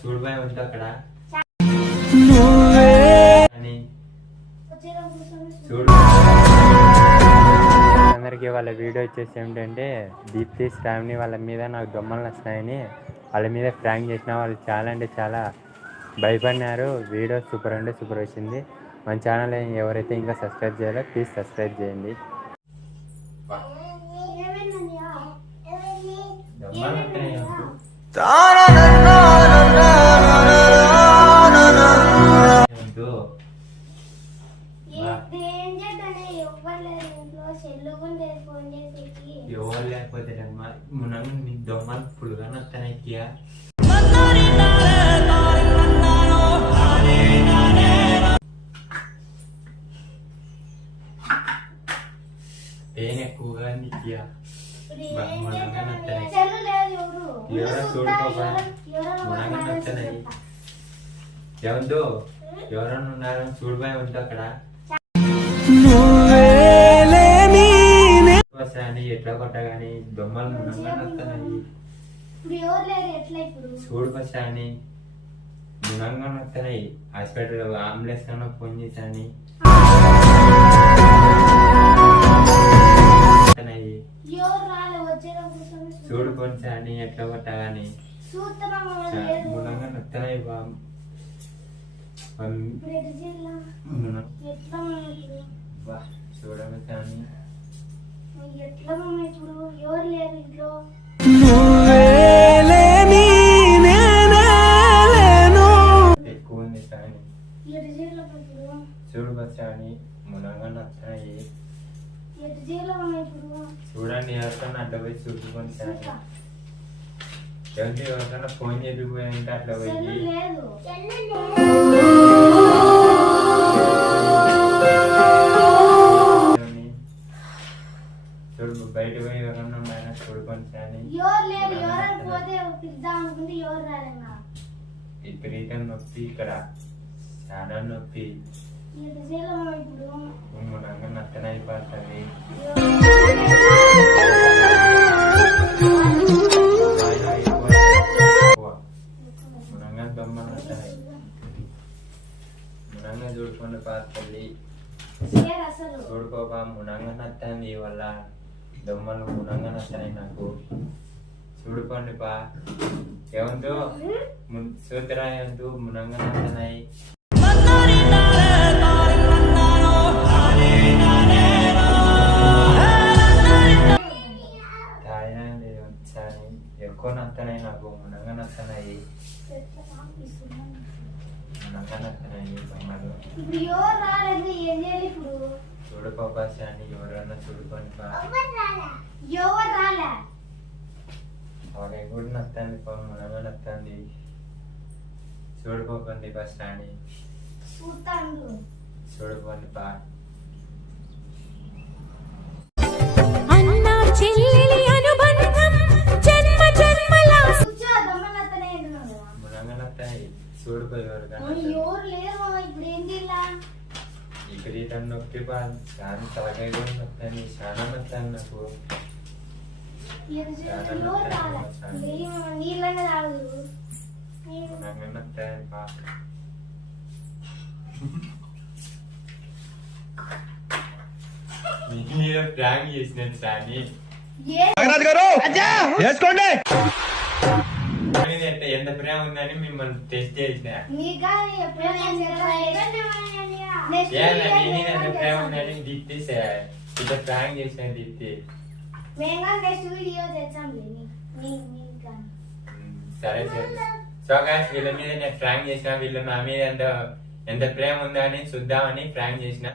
చూడబాయి వద్దు అక్కడ చూడు. అందరికి వాళ్ళ వీడియో వచ్చేసి ఏమిటంటే దీప్తి శ్రావణి వాళ్ళ మీద నాకు దొమ్మలు నచ్చినాయని వాళ్ళ మీద ప్రాంక్ చేసిన వాళ్ళు చాలా అంటే చాలా భయపడినారు. వీడియో సూపర్ అంటే సూపర్ వచ్చింది. మన ఛానల్ ఎవరైతే ఇంకా సబ్స్క్రైబ్ చేయాలో ప్లీజ్ సబ్స్క్రైబ్ చేయండి. ఎవరు లేకపోతే మునగ నీకు దొమ్మలు పులుగా నత్తనైకియా పెయిన్ ఎక్కువగా నిత్యా మునగ నత్తనై ఎవరో చూడుకోబా మునగ నత్తనై ఏమందో ఎవరన్నా ఉన్నారో చూడబాయి వద్దు అక్కడ అని ఎట్లా కొట్టగాని దొమ్మలు మునంగా నత్తనాయి. చూడు ఫస్ట్ అని మునంగా నత్తనాయి. హాస్పిటల్ అంబులెన్స్ కన్నా ఫోన్ చేశాని చూడు కొంచెం అని ఎట్లా కొట్టగాని మునంగా నత్తనాయి. చూడగా కానీ ఎక్కువ ఉంది కానీ చూడు బచ్చాని మునంగా నచ్చాయి. చూడండి ఎవరికన్నా అట్లా పోయి చూసుకొని ఎవరికన్నా ఫోన్ చేసిపోయాయంటే అట్లా పోయి చూడు బయట పోయి ఎవరన్నా ఉన్నాయన చూడుకొని విపరీతం నొప్పి ఇక్కడ చాలా నొప్పి మునంగా నత్తనైపోతుంది. మునంగా దొమ్మ నత్తనై మునంగా చూడుకొని పోతుంది. చూడుకోపా మునంగా నత్తంది వల్ల దొమ్మలు మునంగా నచ్చనాయి నాకు. చూడుకోండి పా ఏమంటూ సూత్రాయంతూ మునంగా నచ్చనాయి. ఎక్కువ నచ్చనాయి నాకు మునంగా నచ్చనాయి. మునంగా నచ్చనాయి దొమ్మలు. చూడు పాపా శాని ఎవరన్నా చూడుకొని వాళ్ళకి కూడా నత్తంది పా మునంగా నత్తంది. చూడుకోకండి బా శాని చూడుకోండి పా. మునంగా నత్తాయి చూడుకో ఎవరికన్నా విపరీతం నొప్పి బా చాలా తలకాయ కూడా నొత్తాను చాలా నొత్తాను నాకు. మునంగా నత్తాయి బా. మీరు ప్రాంక్ చేసినట్టు సాని ఎంత ప్రేమ ఉందని మిమ్మల్ని టెస్ట్ చేసిన ఎంత ప్రేమ ఉందని దిత్తి ఇట్లా ప్రాంక్ చేసిన దిత్తి. సరే సరే సో గాయ్స్ వీళ్ళ మీద నేను ప్రాంక్ చేసిన వీళ్ళు నా మీద ఎంత ప్రేమ ఉందని చూద్దామని ప్రాంక్ చేసిన.